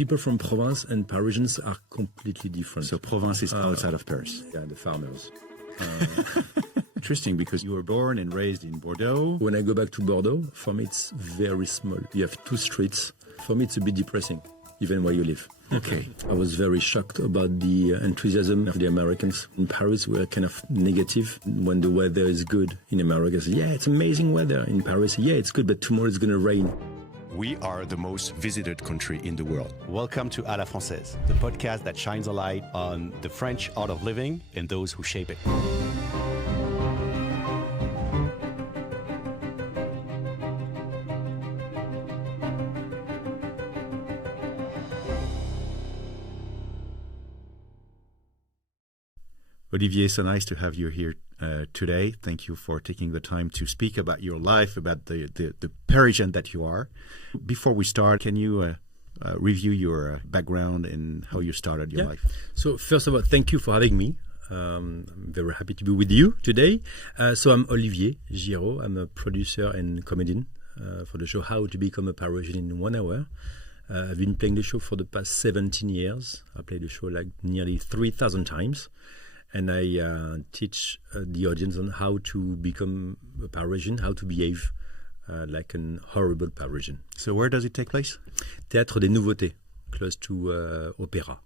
People from Provence and Parisians are completely different. So Provence is outside of Paris. Yeah, the farmers. Interesting, because you were born and raised in Bordeaux. When I go back to Bordeaux, for me it's very small. You have 2 streets. For me it's a bit depressing, even where you live. Okay. I was very shocked about the enthusiasm of the Americans. In Paris, we're kind of negative. When the weather is good in America, yeah, it's amazing weather. In Paris, yeah, it's good, but tomorrow it's going to rain. We are the most visited country in the world. Welcome to À la Française, the podcast that shines a light on the French art of living and those who shape it. Olivier, so nice to have you here today. Thank you for taking the time to speak about your life, about the Parisian that you are. Before we start, can you review your background and how you started your life? So first of all, thank you for having me. I'm very happy to be with you today. So I'm Olivier Giraud. I'm a producer and comedian for the show How to Become a Parisian in 1 Hour. I've been playing the show for the past 17 years. I played the show like nearly 3,000 times. And I teach the audience on how to become a Parisian, how to behave like an horrible Parisian. So where does it take place? Théâtre des Nouveautés, close to Opéra.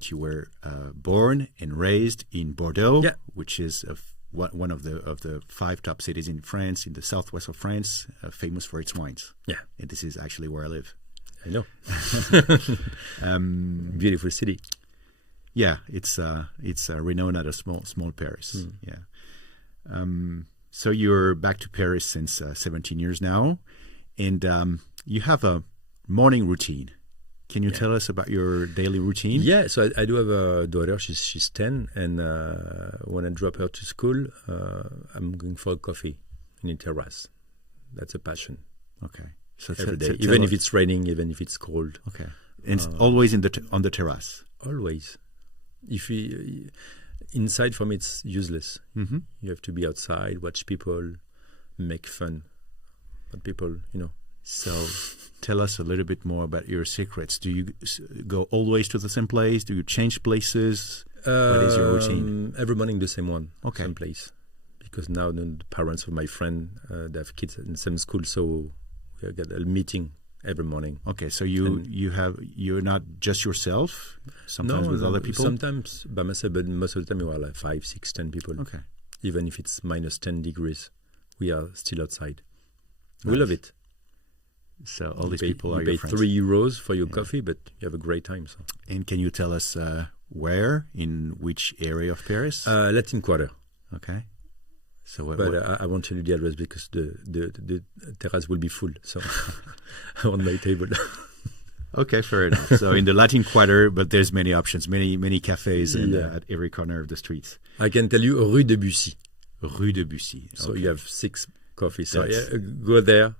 You were born and raised in Bordeaux, which is one of the 5 top cities in France, in the southwest of France, famous for its wines. Yeah. And this is actually where I live. I know. Beautiful city. Yeah, it's renowned as a small Paris. Yeah. So you're back to Paris since 17 years now, and you have a morning routine. Can you tell us about your daily routine? Yeah, so I do have a daughter. She's 10, and when I drop her to school, I'm going for a coffee in a terrace. That's a passion. Okay. So every day, even if it's raining, even if it's cold. Okay. And it's always on the terrace. Always. If inside, for me, it's useless. Mm-hmm. You have to be outside, watch people, make fun. But people, So tell us a little bit more about your secrets. Do you go always to the same place? Do you change places? What is your routine? Every morning, the same one. Okay. Same place. Because now the parents of my friend, they have kids in the same school, so we get a meeting every morning. Okay, so you're not just yourself, sometimes with other people? Sometimes by myself, but most of the time we are like 5, 6, 10 people. Okay. Even if it's minus 10 degrees, we are still outside. Nice. We love it. So all these people are your friends. You pay €3 for your coffee, but you have a great time. So. And can you tell us where, in which area of Paris? Latin Quarter. Okay. So I won't tell you the address because the terrace will be full. So on my table. Okay, fair enough. So in the Latin Quarter, but there's many options, many cafes at every corner of the streets. I can tell you Rue de Bussy. Rue de Bussy. So you have 6 coffees. So go there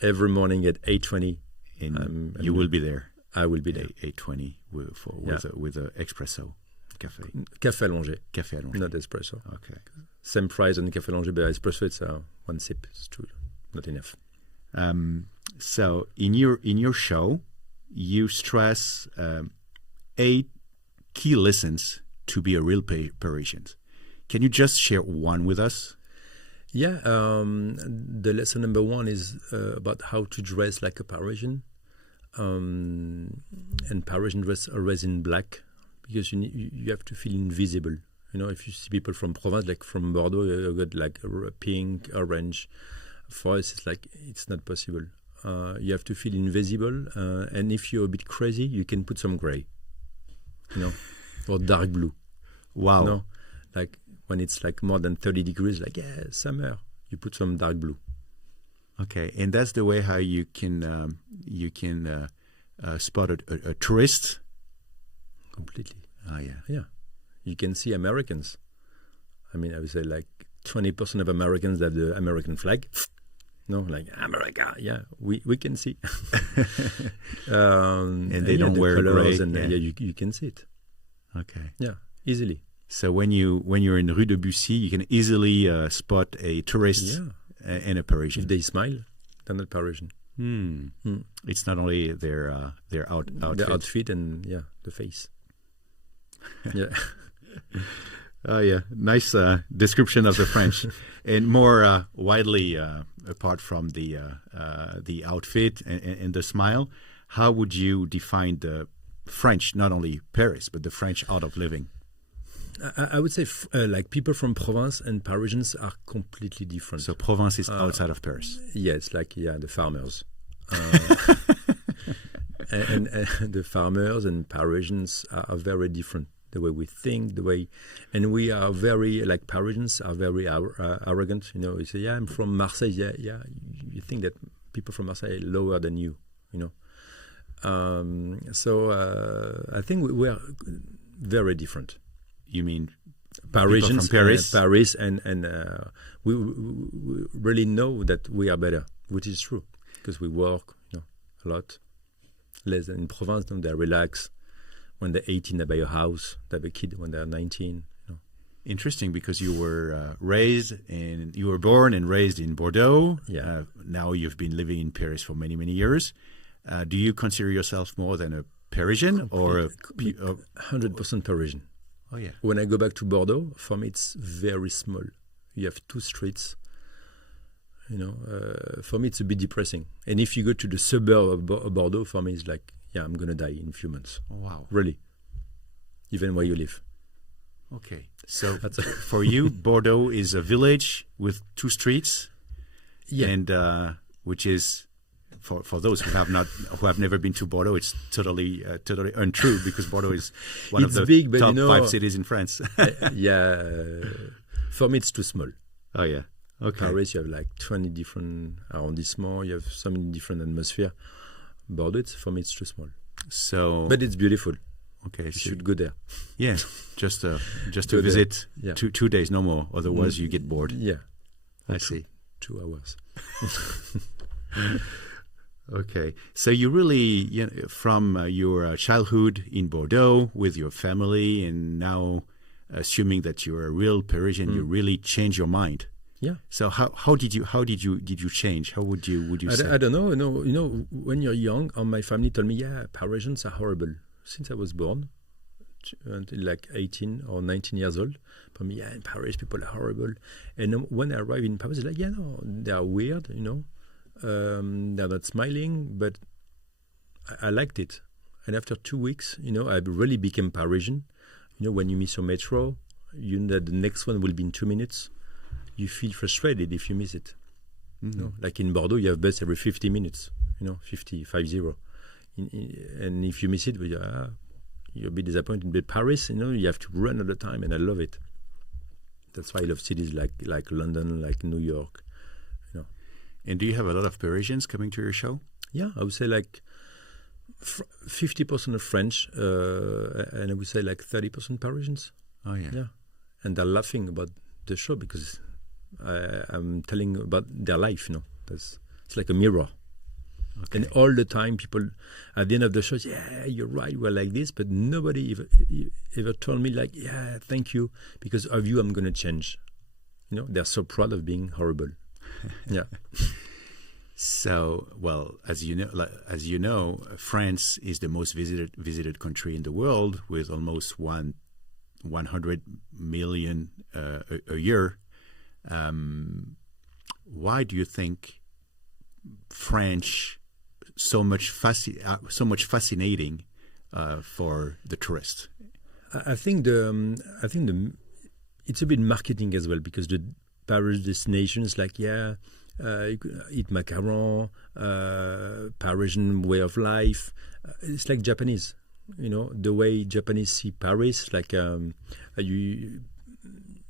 every morning at 8:20. And you will be there. I will be there. 8:20 with an espresso cafe. Café allongé. Café allongé. Not espresso. Okay. Same price on café allongé, but espresso it's 1 sip. It's true, not enough. So in your show, you stress 8 key lessons to be a real Parisian. Can you just share one with us? Yeah, the lesson number 1 is about how to dress like a Parisian. And Parisian dress always in black because you have to feel invisible. If you see people from Provence, like from Bordeaux, you got like pink, orange. For us, it's not possible. You have to feel invisible, and if you're a bit crazy, you can put some gray, or dark blue. Wow. Like when it's like more than 30 degrees, summer, you put some dark blue. Okay, and that's the way how you can spot a tourist. Completely. Oh yeah. Yeah. You can see Americans. I mean, I would say like 20% of Americans have the American flag. Like America. Yeah, we can see. And they don't wear colors, gray. And you can see it. Okay. Yeah, easily. So when you're in Rue de Bussy, you can easily spot a tourist and a Parisian. If they smile, they're not Parisian. It's not only their outfit. The outfit and the face. Yeah. Oh yeah, nice description of the French. And more widely, apart from the outfit and the smile, how would you define the French, not only Paris, but the French art of living? I would say like people from Provence and Parisians are completely different. So Provence is outside of Paris. Yeah, it's like the farmers. And the farmers and Parisians are very different. The way we think, and we are very, like Parisians are very arrogant. You know, you say, I'm from Marseille. Yeah. You think that people from Marseille are lower than you, So I think we are very different. You mean Parisians from Paris? Paris, and we really know that we are better, which is true, because we work, a lot. Less than in Provence, they relax. When they're 18, they buy a house. They have a kid when they're 19. Interesting, because you were born and raised in Bordeaux. Yeah. Now you've been living in Paris for many, many years. Do you consider yourself more than a Parisian or 100% Parisian? Oh yeah. When I go back to Bordeaux, for me it's very small. You have 2 streets. For me it's a bit depressing. And if you go to the suburb of Bordeaux, for me it's like, I'm going to die in a few months. Oh, wow. Really. Even where you live. Okay. So for you, Bordeaux is a village with 2 streets. Yeah. And which is, for those who have never been to Bordeaux, it's totally untrue, because Bordeaux is one of the big, top 5 cities in France. For me it's too small. Oh yeah. Okay. Paris, you have like 20 different arrondissements. You have so many different atmosphere. Bordeaux, for me, it's too small. So, but it's beautiful. Okay, you should go there. Yeah, just to visit. Yeah. 2 days, no more. Otherwise, you get bored. Yeah, I see. 2 hours. Okay, so you really, from your childhood in Bordeaux with your family, and now assuming that you're a real Parisian, you really change your mind. Yeah. So how did you change? How would you say? I don't know. When you're young, my family told me, Parisians are horrible. Since I was born, until like 18 or 19 years old, for me, in Paris people are horrible. And when I arrived in Paris, like, they are weird. They're not smiling, but I liked it. And after 2 weeks, I really became Parisian. When you miss your metro, you know that the next one will be in 2 minutes. You feel frustrated if you miss it. Like in Bordeaux, you have bus every 50 minutes, 50. And if you miss it, you'll be disappointed. But Paris, you have to run all the time, and I love it. That's why I love cities like London, like New York. And do you have a lot of Parisians coming to your show? Yeah, I would say like 50% of French, and I would say like 30% Parisians. Oh yeah. Yeah, and they're laughing about the show because I'm telling about their life, It's like a mirror. Okay. And all the time people at the end of the show say, you're right, we're like this, but nobody ever told me like, thank you, because of you I'm going to change. They're so proud of being horrible. Yeah. So, well, as you know, France is the most visited country in the world, with almost 100 million a year. Why do you think French so much fascinating for the tourist? I think it's a bit marketing as well, because the Paris destinations like you eat macaron, Parisian way of life. It's like Japanese. The way Japanese see Paris, like you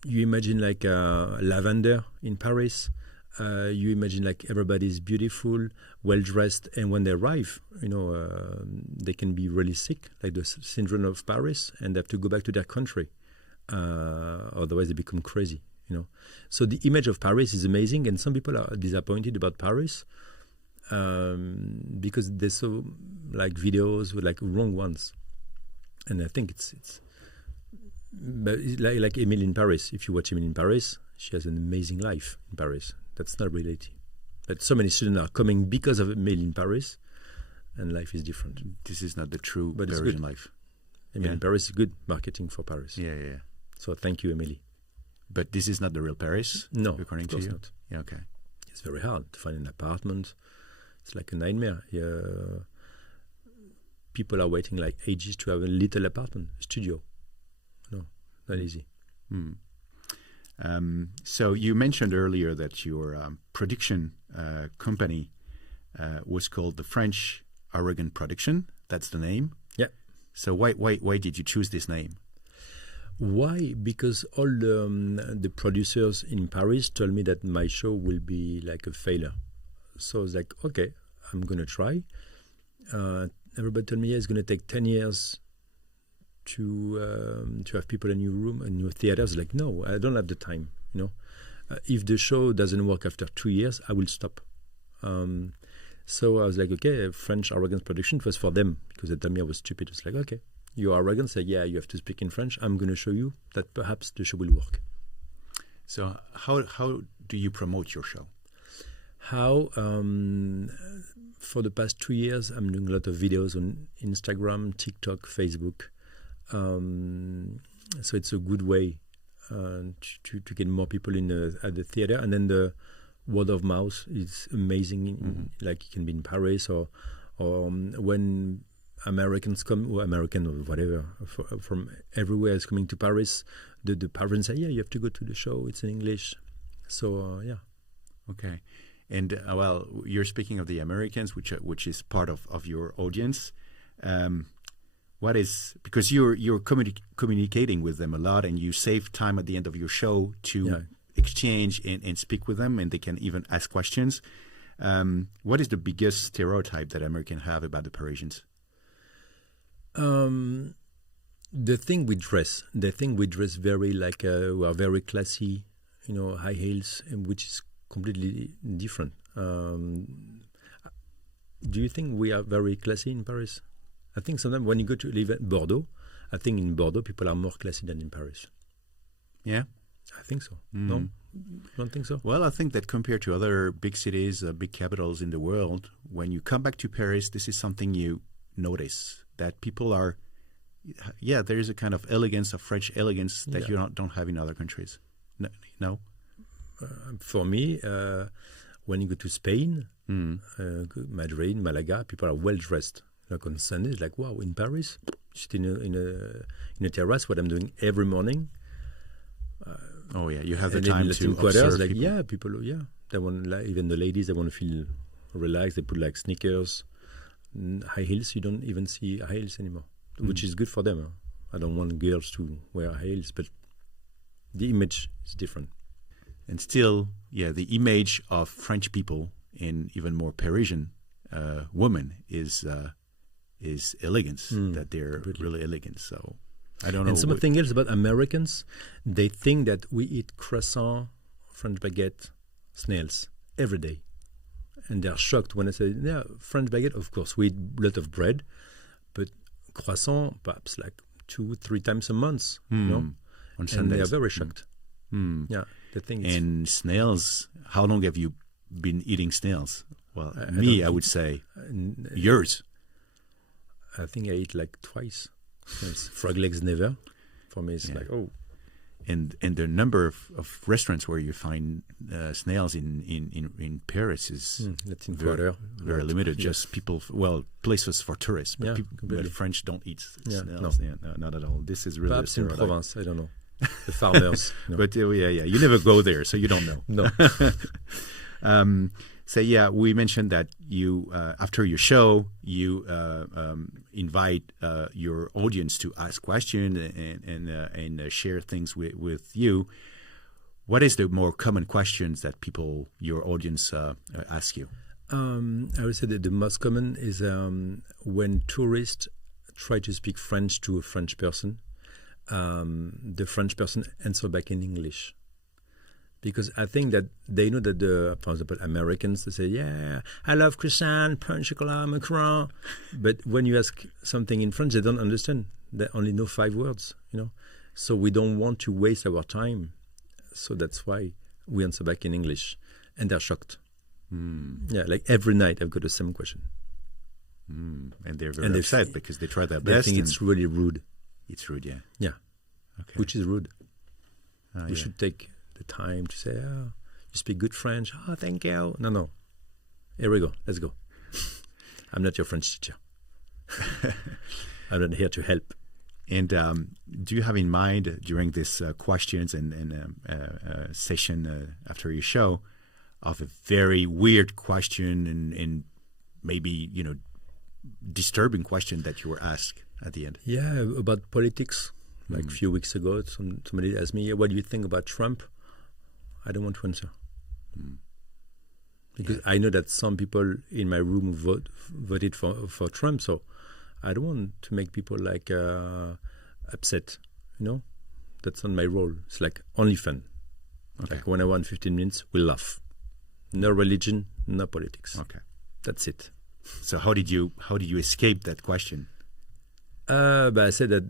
imagine like lavender in Paris. You imagine like everybody's beautiful, well dressed, and when they arrive, they can be really sick, like the syndrome of Paris, and they have to go back to their country. Otherwise, they become crazy. So the image of Paris is amazing, and some people are disappointed about Paris because they saw like videos with like wrong ones, and I think it's like Emily in Paris. If you watch Emily in Paris, she has an amazing life in Paris. That's not reality. But so many students are coming because of Mail in Paris, and life is different. This is not the true But it's Parisian good. life. I mean, Paris is good marketing for Paris. Yeah, yeah, yeah. So thank you, Emily. But this is not the real Paris, No, according of to course you? not. Yeah, okay. It's very hard to find an apartment. It's like a nightmare. People are waiting like ages to have a little apartment, studio. No, not easy. So you mentioned earlier that your production company was called the French Arrogance Production. That's the name. Yeah. So why did you choose this name? Why? Because all the producers in Paris told me that my show will be like a failure. So I was like, okay, I'm going to try. Everybody told me, yeah, it's going to take 10 years to have people in your room, in your theater. I was like, no, I don't have the time. If the show doesn't work after 2 years, I will stop. So I was like, okay, French Arrogance Production was for them because they told me I was stupid. It's like, okay, you're arrogant. Say, yeah, you have to speak in French. I'm going to show you that perhaps the show will work. So how do you promote your show? How? For the past 2 years, I'm doing a lot of videos on Instagram, TikTok, Facebook. So it's a good way to get more people at the theater. And then the word of mouth is amazing. Like it can be in Paris or when Americans come, or American or whatever, from everywhere is coming to Paris, the parents say, yeah, you have to go to the show. It's in English. So, yeah. Okay. And well, you're speaking of the Americans, which is part of your audience. What is, because you're communicating with them a lot, and you save time at the end of your show to exchange and speak with them, and they can even ask questions. What is the biggest stereotype that Americans have about the Parisians? The thing we dress. They think we dress very like we are very classy, high heels, and which is completely different. Do you think we are very classy in Paris? I think sometimes when you go to live in Bordeaux, I think in Bordeaux people are more classy than in Paris. Yeah? I think so. No? You don't think so? Well, I think that compared to other big cities, big capitals in the world, when you come back to Paris, this is something you notice, that people are, there is a kind of elegance, of French elegance that you don't have in other countries. No? For me, when you go to Spain, Madrid, Malaga, people are well dressed. Like on Sundays, like wow, in Paris, just in a terrace, what I'm doing every morning. You have the time to observe like people. They want, like, even the ladies, they want to feel relaxed. They put like sneakers, high heels. You don't even see high heels anymore, which is good for them. I don't want girls to wear high heels, but the image is different. And still, the image of French people and even more Parisian women is elegance, that they're really elegant. So I don't know. And something else about Americans, they think that we eat croissant, French baguette, snails every day. And they're shocked when I say, French baguette, of course, we eat a lot of bread, but croissant, perhaps like 2-3 times a month, on Sundays. And they are very shocked. Yeah, the thing is. And snails, how long have you been eating snails? Well, I would say years. I think I eat like twice. Frog legs never. For me, it's like, oh. And the number of restaurants where you find snails in Paris is very limited. Just people, places for tourists. But, but French don't eat snails. No, not at all. This is really perhaps in Provence. I don't know. The farmers. But you never go there, so you don't know. No. So we mentioned that you after your show you invite your audience to ask questions and share things with you. What is the more common questions that your audience ask you? I would say that the most common is when tourists try to speak French to a French person, the French person answer back in English. Because I think that they know that for example, Americans, they say, I love croissant, pain chocolat, macaron. But when you ask something in French, they don't understand. They only know 5 words, So we don't want to waste our time. So that's why we answer back in English. And they're shocked. Yeah, like every night I've got the same question. And they're very upset because they try their best. I think it's really rude. It's rude, yeah. Yeah. Okay. Which is rude. You You should take the time to say, oh, you speak good French. Oh, thank you. No. Here we go. Let's go. I'm not your French teacher. I'm not here to help. And do you have in mind during this questions and session after your show of a very weird question and maybe, disturbing question that you were asked at the end? Yeah, about politics. Like a few weeks ago, somebody asked me, what do you think about Trump? I don't want to answer. Because I know that some people in my room voted for Trump, so I don't want to make people like upset, That's not my role. It's like only fun. Okay. Like when I want 15 minutes, we laugh. No religion, no politics. Okay. That's it. So how did you escape that question? But I said that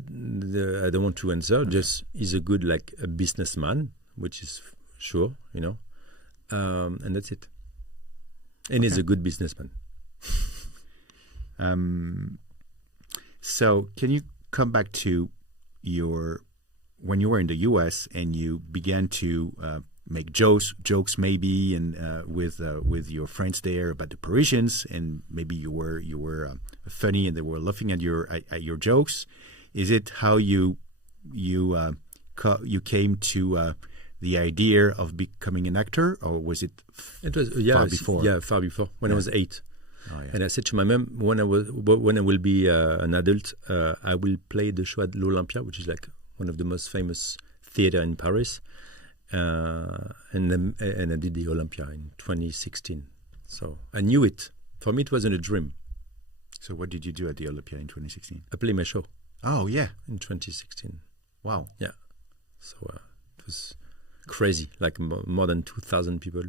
I don't want to answer. Just he's a good a businessman, which is sure, and that's it. And he's a good businessman. So can you come back to when you were in the U.S. and you began to make jokes maybe, and with your friends there about the Parisians, and maybe you were funny and they were laughing at your jokes. Is it how you came to the idea of becoming an actor, or was it? It was far before? Yeah, far before. When I was 8. Oh, yeah. And I said to my mom, when I will be an adult, I will play the show at l'Olympia, which is like one of the most famous theater in Paris. And I did the Olympia in 2016. So I knew it. For me, it wasn't a dream. So what did you do at the Olympia in 2016? I played my show. Oh, yeah. In 2016. Wow. Yeah. So it was crazy. Like more than 2,000 people.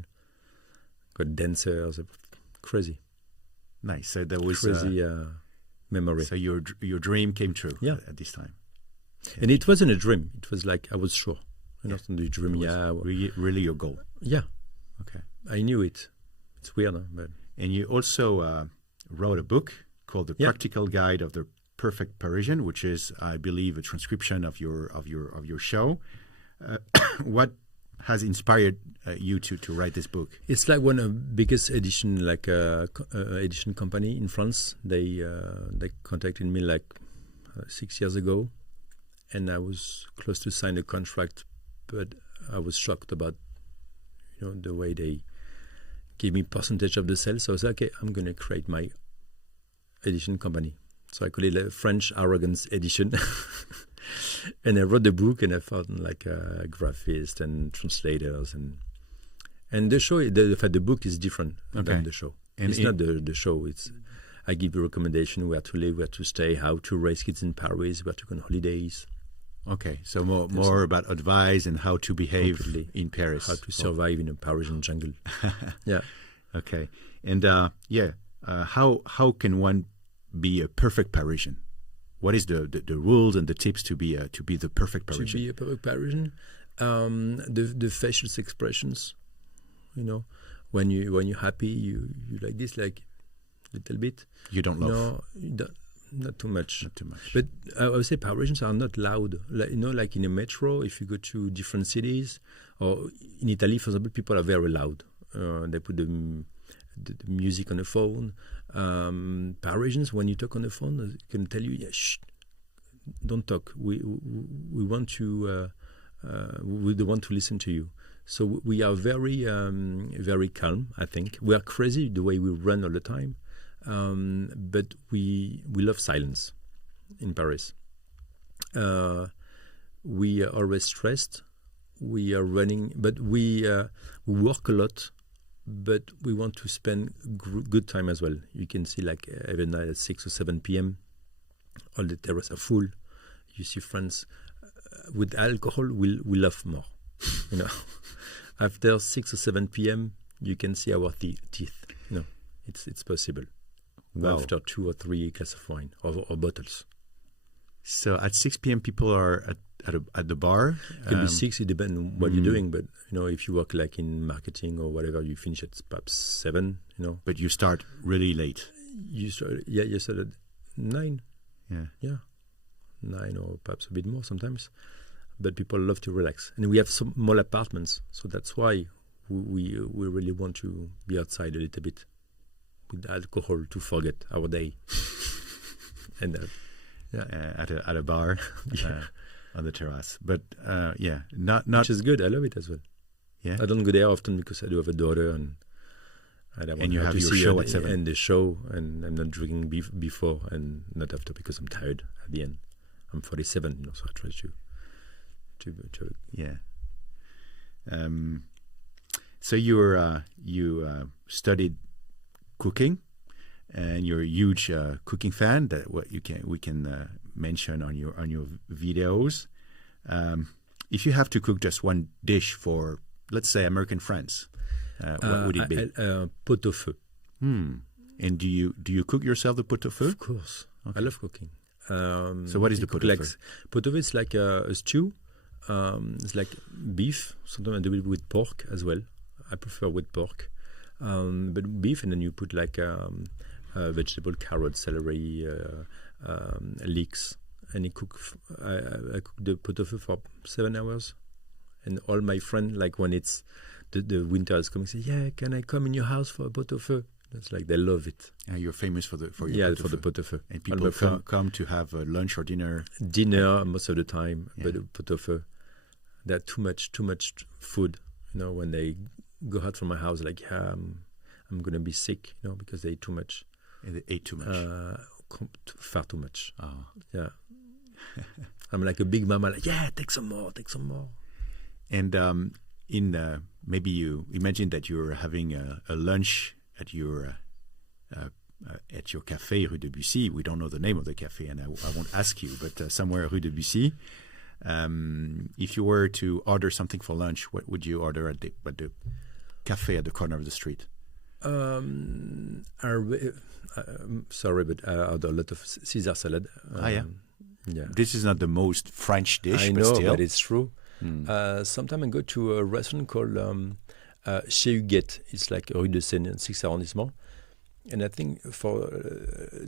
Got dancers. Crazy. Nice. So that was crazy memory. So your dream came true. Yeah. At this time. Yeah. And it wasn't a dream. It was like I was sure. Not the dream. Yeah. Really your goal. Yeah. Okay. I knew it. It's weird, but. And you also wrote a book called The Practical Guide of the Perfect Parisian, which is, I believe, a transcription of your show. What has inspired you to write this book? It's like one of the biggest edition edition company in France. They contacted me 6 years ago, and I was close to sign a contract, but I was shocked about the way they gave me percentage of the sales. So I was like, okay, I'm going to create my edition company. So I call it a French Arrogance Edition. And I wrote the book, and I found a graphist and translators, and the show. The book is different than the show. And it's not the show. It's I give you recommendation where to live, where to stay, how to raise kids in Paris, where to go on holidays. Okay, so more about advice and how to behave in Paris, how to survive in a Parisian jungle. Yeah. Okay, and how can one be a perfect Parisian? What is the rules and the tips to be the perfect Parisian? To be a perfect Parisian, the facial expressions, when you're happy, you like this, like little bit. You don't laugh. No, not too much. Not too much. But I would say Parisians are not loud. Like in a metro, if you go to different cities, or in Italy, for example, people are very loud. They put the music on the phone. Parisians, when you talk on the phone, can tell you, shh, don't talk. We want to. We don't want to listen to you. So we are very, very calm. I think we are crazy the way we run all the time, but we love silence in Paris. We are always stressed. We are running, but we work a lot. But we want to spend good time as well. You can see every night at 6 or 7 p.m. all the terraces are full. You see friends with alcohol. We laugh more. After 6 or 7 p.m. you can see our teeth. It's possible. Wow. After 2 or 3 glasses of wine or bottles. So at 6 p.m. people are at the bar. It can be 6. It depends on what you're doing. But if you work like in marketing or whatever, you finish at perhaps 7. But you start really late. You start at 9. Yeah. 9 or perhaps a bit more sometimes. But people love to relax, and we have some small apartments, so that's why we really want to be outside a little bit with alcohol to forget our day. And at a bar on the terrace, but not which is good. I love it as well. Yeah, I don't go there often because I do have a daughter, and I don't want you her have to your see show her at 7. and the show, and I'm not drinking before and not after because I'm tired at the end. I'm 47, so I try to yeah. So you studied cooking, and you're a huge cooking fan. That what we can mention on your videos. If you have to cook just one dish for, let's say, American friends, what would it be? Pot-au-feu. And do you cook yourself the pot-au-feu? Of course, okay. I love cooking. So what is the pot-au-feu? Pot-au-feu is like a stew. It's like beef. Sometimes I do it with pork as well. I prefer with pork, but beef, and then you put like vegetable, carrots, celery, leeks, and I cook the pot-au-feu for 7 hours. And all my friends, like when it's the winter is coming, say, "Yeah, can I come in your house for a pot-au-feu?" It's like they love it. You're famous for your pot-au-feu. For the pot-au-feu. And people come to have lunch or dinner. Dinner most of the time, but pot-au-feu. They're too much food. When they go out from my house, like, I'm gonna be sick, because they eat too much. And they ate too much. Far too much. Oh. Yeah. I'm like a big mama, like, yeah, take some more. And maybe you imagine that you're having a lunch at your café Rue de Bussy. We don't know the name of the café, and I won't ask you, but somewhere Rue de Bussy. If you were to order something for lunch, what would you order at the cafe at the corner of the street? Sorry, but I order a lot of Caesar salad. Yeah. Yeah. This is not the most French dish, I know, still. but it's true. Sometimes I go to a restaurant called Chez Huguette. It's like Rue de Seine, 6th arrondissement. And I think for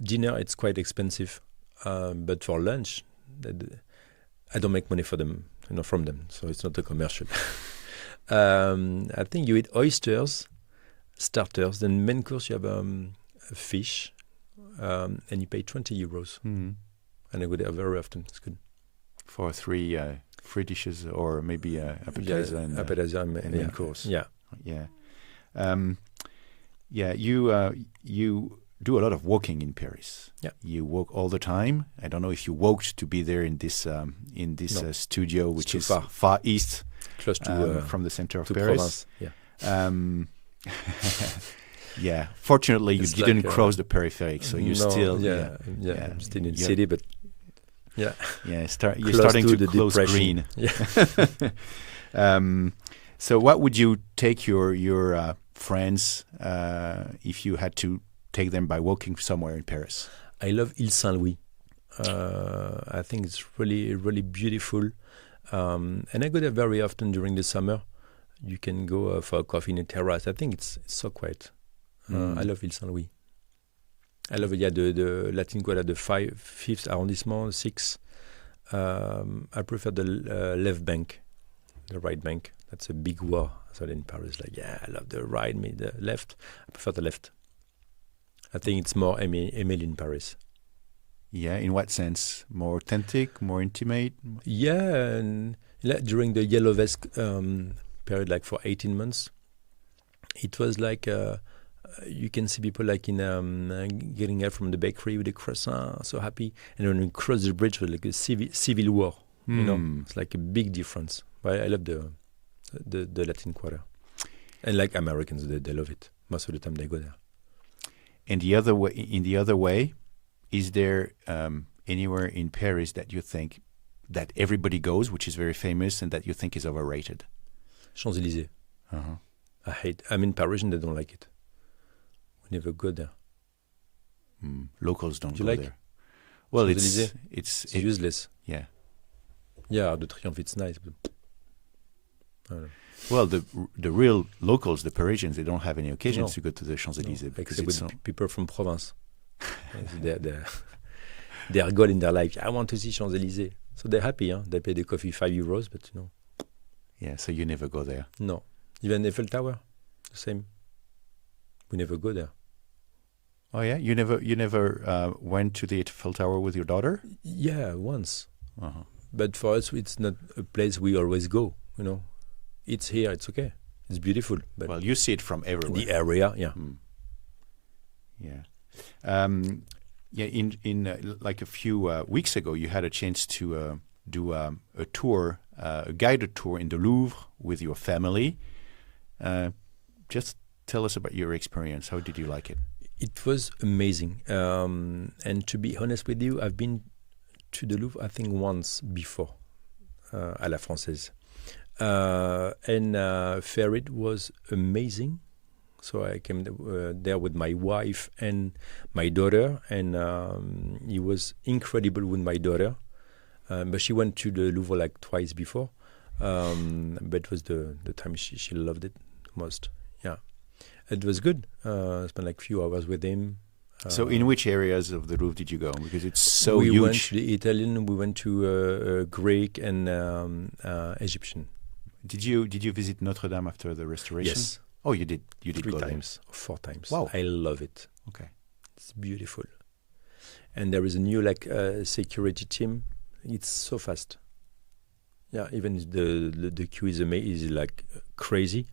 dinner it's quite expensive, but for lunch, I don't make money for them, from them. So it's not a commercial. I think you eat oysters, starters, then main course you have a fish, and you pay 20 euros. And I go there very often. It's good. For three dishes, or maybe appetizer and main course. Yeah. You do a lot of walking in Paris. Yeah. You walk all the time. I don't know if you walked to be there in this studio, which is far east, close to from the center of to Paris. Provence. Yeah. Yeah. Fortunately, It's you didn't like, cross the peripheric, so you're still. I'm still in the city, but yeah. Yeah. You're Close starting to the close depression. green. Yeah. So, what would you take your friends if you had to take them by walking somewhere in Paris? I love Île Saint-Louis. I think it's really, really beautiful. And I go there very often during the summer. You can go for a coffee in a terrace. I think it's so quiet. I love Île Saint-Louis. I love the Latin Quarter, the 5th arrondissement, 6. I prefer the left bank, the right bank. That's a big war as well in Paris. Like, I love the right, the left. I prefer the left. I think it's more Emile in Paris. Yeah, in what sense? More authentic, more intimate? Yeah, and during the Yellow Vest period, like for 18 months, it was like you can see people like in getting out from the bakery with the croissants, so happy, and when you cross the bridge, with like a civil war. It's like a big difference. But I love the Latin Quarter, and like Americans, they love it. Most of the time, they go there. And the other way, is there anywhere in Paris that you think that everybody goes, which is very famous, and that you think is overrated? Champs-Élysées. I'm in Parisian, they don't like it. We never go there. Locals don't Do go you like? there. Well, Champs-Élysées? it's useless. Yeah. Yeah, Arc de Triomphe, it's nice. But I don't know. Well, the real locals, the Parisians, they don't have any occasions No. to go to the Champs-Élysées because Except it's with people from Provence. Their goal in their life, I want to see Champs-Élysées. So they're happy, huh? They pay the coffee €5, but yeah. So you never go there. no. Even Eiffel Tower, the same. We never go there. Oh yeah, you never went to the Eiffel Tower with your daughter? Yeah, once. Uh-huh. But for us, it's not a place we always go, It's here, it's okay. It's beautiful. But Well, you see it from everywhere. the area, yeah. Yeah. Yeah. In like a few weeks ago, you had a chance to do a tour, a guided tour in the Louvre with your family. Just tell us about your experience. How did you like it? It was amazing. And to be honest with you, I've been to the Louvre, I think, once before, à la française. And Ferret was amazing. So I came there with my wife and my daughter, and it was incredible with my daughter. But she went to the Louvre like twice before. But it was the time she loved it most. Yeah, it was good. I spent like a few hours with him. So in which areas of the Louvre did you go? Because it's so we huge. went to the Italian, we went to Greek and Egyptian. Did you visit Notre Dame after the restoration? Yes. Oh, you did. You did 3 go times, 4 times. Wow. I love it. Okay. It's beautiful. And there is a new security team. It's so fast. Yeah, even the queue is like crazy.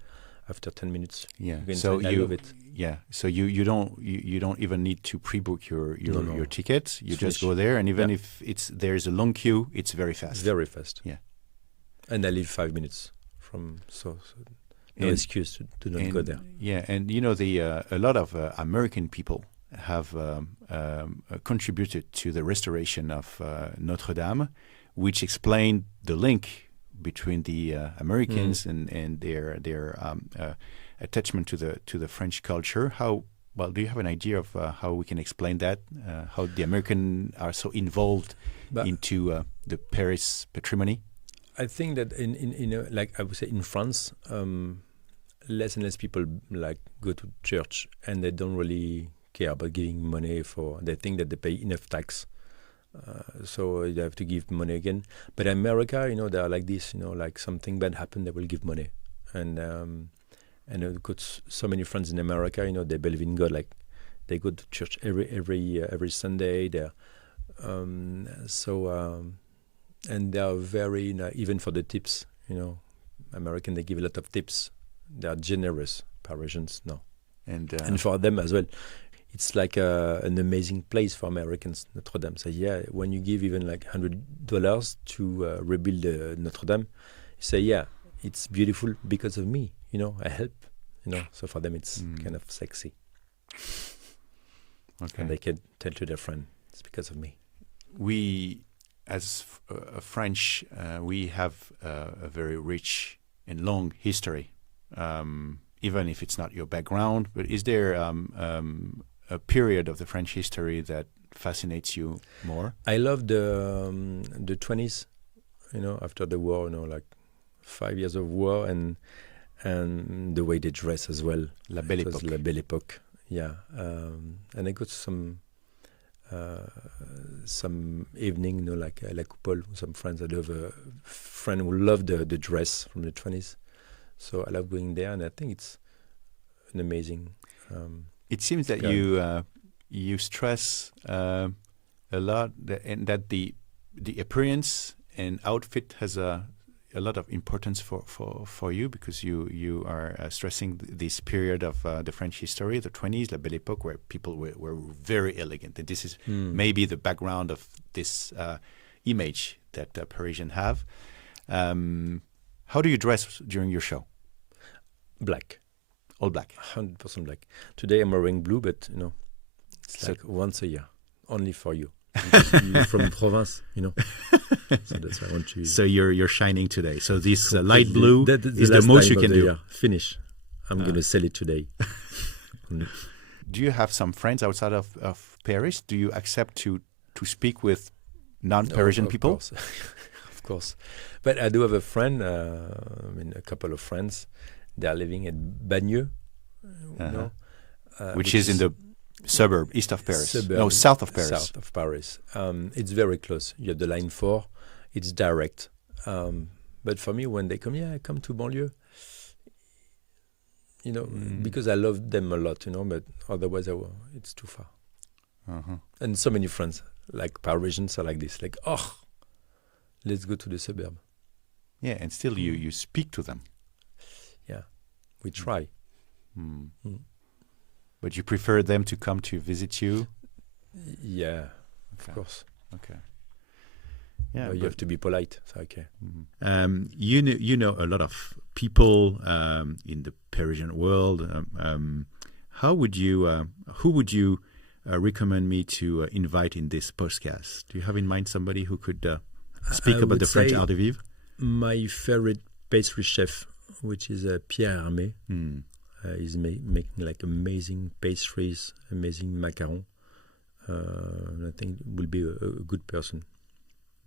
After 10 minutes, Yeah. you can So I love it. Yeah. So you don't even need to pre-book your No. ticket. You It's just finished. go there, and even Yeah. if there's a long queue, it's very fast. Very fast. Yeah. And I live 5 minutes from so no And- excuse to not go there. Yeah, and a lot of American people have contributed to the restoration of Notre Dame, which explained the link between the Americans and their attachment to the French culture. How well do you have an idea of how we can explain that? How the Americans are so involved But into the Paris patrimony? I think that in like I would say in France, less and less people like go to church, and they don't really care about giving money for. They think that they pay enough tax, so they have to give money again. But in America, they are like this. Like something bad happened, they will give money, and I've got so many friends in America. They believe in God. Like they go to church every Sunday. And they are very even for the tips. American, they give a lot of tips. They are generous. Parisians, no. And for them as well, it's like an amazing place for Americans. Notre Dame. So yeah, when you give even like $100 to rebuild Notre Dame, you say yeah, it's beautiful because of me. I help. So for them it's kind of sexy. Okay. And they can tell to their friend it's because of me. We, as French, we have a very rich and long history, even if it's not your background. But is there a period of the French history that fascinates you more? I love the 20s, after the war, like 5 years of war, and the way they dress as well. La Belle Époque. La Belle Époque, yeah. And I got some evening, like La Coupole, some friends. I have a friend who loved the dress from the 20s. So I love going there, and I think it's an amazing. It seems that you stress a lot that the appearance and outfit has a lot of importance for you, because you are stressing this period of the French history, the 20s, La Belle Époque, where people were very elegant. And this is maybe the background of this image that Parisian have. How do you dress during your show? Black. All black. 100% black. Today I'm wearing blue, but it's like once a year, only for you. You're from Provence, So that's why I want you. So you're shining today. So this light blue is the last most time you of can the do. year. Finish. I'm going to sell it today. Do you have some friends outside of Paris? Do you accept to speak with non-Parisian Of people? course. Of of course. But I do have a friend, a couple of friends. They are living at Bagneux, which is in the suburb, east of Paris. Suburb, No, south of Paris. South of Paris. It's very close. You have the line 4. It's direct. But for me, when they come, I come to banlieue. Because I love them a lot, but otherwise it's too far. And so many friends, like Parisians, are like this, like, let's go to the suburb. Yeah, and still you speak to them. Yeah, we try. But you prefer them to come to visit you? Yeah, of course. Okay. Yeah, but you have to be polite. So okay. You know a lot of people in the Parisian world. Who would you recommend me to invite in this podcast? Do you have in mind somebody who could speak about the French art de vivre? My favorite pastry chef, which is Pierre Hermé, is making like amazing pastries, amazing macarons. I think will be a good person.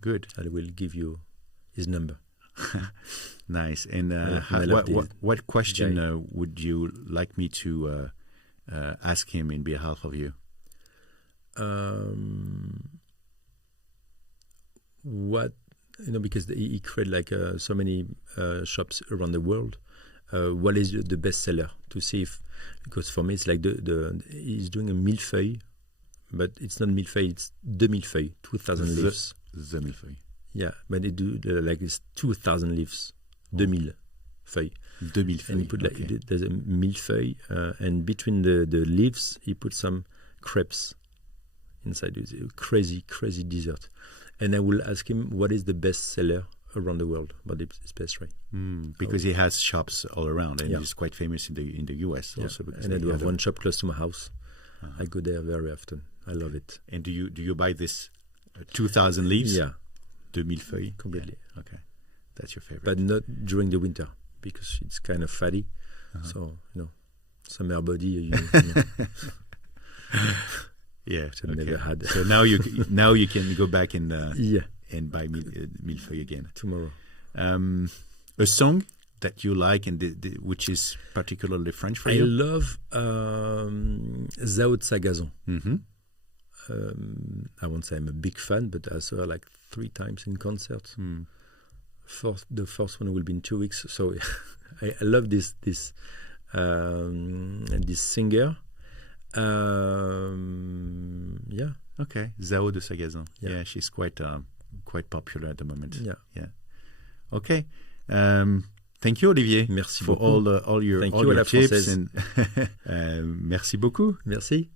Good. I will give you his number. Nice. And what question would you like me to ask him in behalf of you? Because he created like so many shops around the world. What is the best seller to see if? Because for me it's like he's doing a mille-feuille, but it's not mille-feuille. It's the mille-feuille, 2,000 leaves. The mille-feuille. Yeah, but they do like it's 2,000 leaves. De mille-feuille. De mille-feuille. And he put there's a mille-feuille, and between the leaves he put some crepes inside. It's a crazy dessert. And I will ask him what is the best seller around the world about this pastry. Because he has shops all around, and he's quite famous in the US also. And I do have one shop close to my house. I go there very often. I love it. And do you buy this 2,000 leaves? Yeah. De mille-feuille? Completely. Yeah. Okay. That's your favorite. But not during the winter, because it's kind of fatty. So, summer body, yeah, which I've never had. So now you can go back and buy mille-feuille again tomorrow. A song that you like and which is particularly French for you? I love Zaho de Sagazon. I won't say I'm a big fan, but I saw her like 3 times in concerts. The first one will be in 2 weeks. So I love this singer. Okay, Zaho de Sagazon. Yeah, she's quite popular at the moment. Yeah. Okay. Thank you, Olivier. Merci for beaucoup. all your tips. And merci beaucoup. Merci.